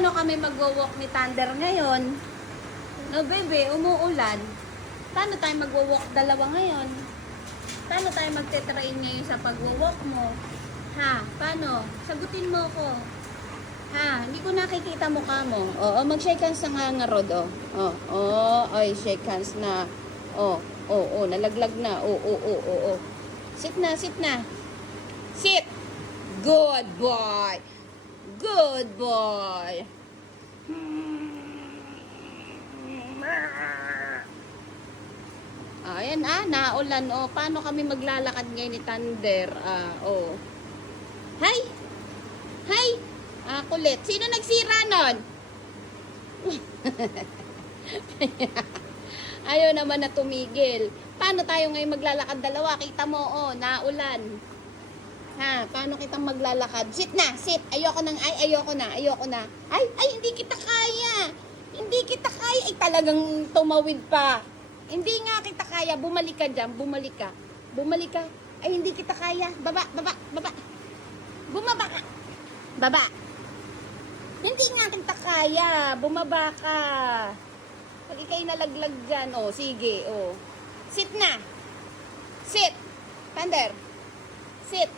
paano kami magwo-walk ni Thunder ngayon? No, baby, umuulan. Paano tayo magwo-walk dalawa ngayon? Paano tayo magte-train ngayon sa pagwo-walk mo? Ha? Paano? Sagutin mo ko. Ha? Hindi ko nakikita mukha mo. Oo, mag-shake hands na nga Rod, oh. Ay, shake hands na. Nalaglag na. Oo. Sit na. Sit! Good boy! Good boy! Ayan naulan paano kami maglalakad ngayon ni Thunder? Hi! Kulit. Sino nagsira nun? Ayaw naman na tumigil. Paano tayo ngayon maglalakad dalawa? Kita mo, naulan. Ha, paano kitang maglalakad? Sit na, sit. Ayoko na. Ay, hindi kita kaya. Ay, talagang tumawid pa. Hindi nga kita kaya. Bumalik ka dyan, bumalik ka. Ay, hindi kita kaya. Baba. Bumaba ka. Baba. Hindi nga kita kaya. Bumaba ka. Pag ikay nalaglag dyan, sige, Sit na. Sit. Thunder. Sit.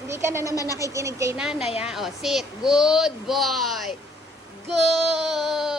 Hindi ka na naman nakikinig kay nanay, ha? Sit. Good boy. Good.